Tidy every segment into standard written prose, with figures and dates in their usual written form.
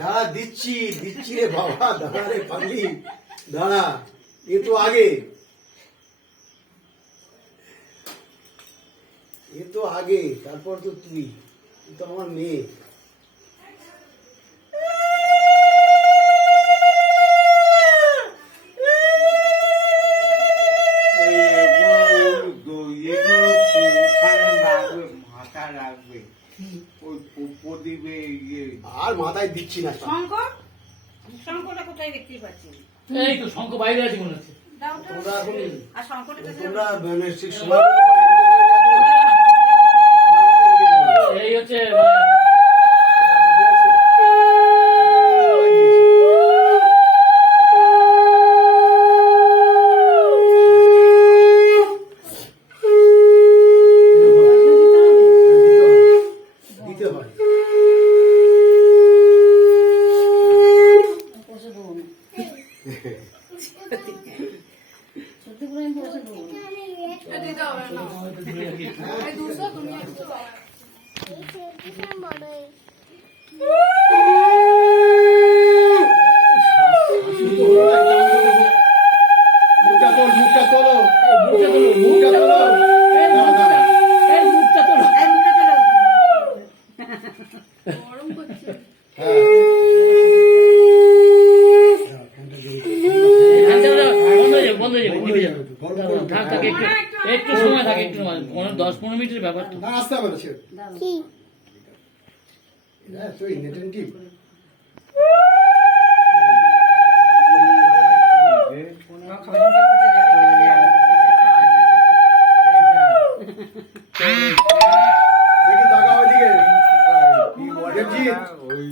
দাঁড়া দিচ্ছি রে বাবা, দাঁড়া রে পাগলি, দাঁড়া, এ তো আগে, তারপর তো তুই তো আমার মেয়ে। আর মাথায় দিচ্ছি না। শঙ্করটা কোথায় দেখতে পাচ্ছি? এই তো শঙ্কর বাইরে আছে মনে হচ্ছে। এই হচ্ছে দিতে হয়। একটু সময় থাকে, একটু 10-15 মিনিটের ব্যাপার তো। আসতে হবে কি দেখি টাকা ওইদিকে ওই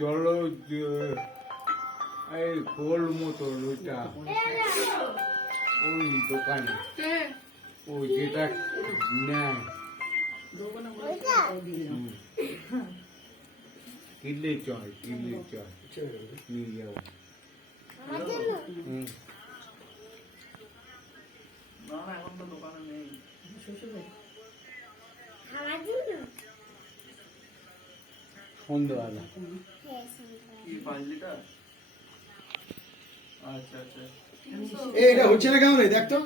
জল এই গোল মতো ওইটা ওই দোকানে ওই যেটা নেয় কিনলে চয় নিয়ে যাবো। সন্ধ্যাবেলা এটা হচ্ছে না কেমন দেখ তো।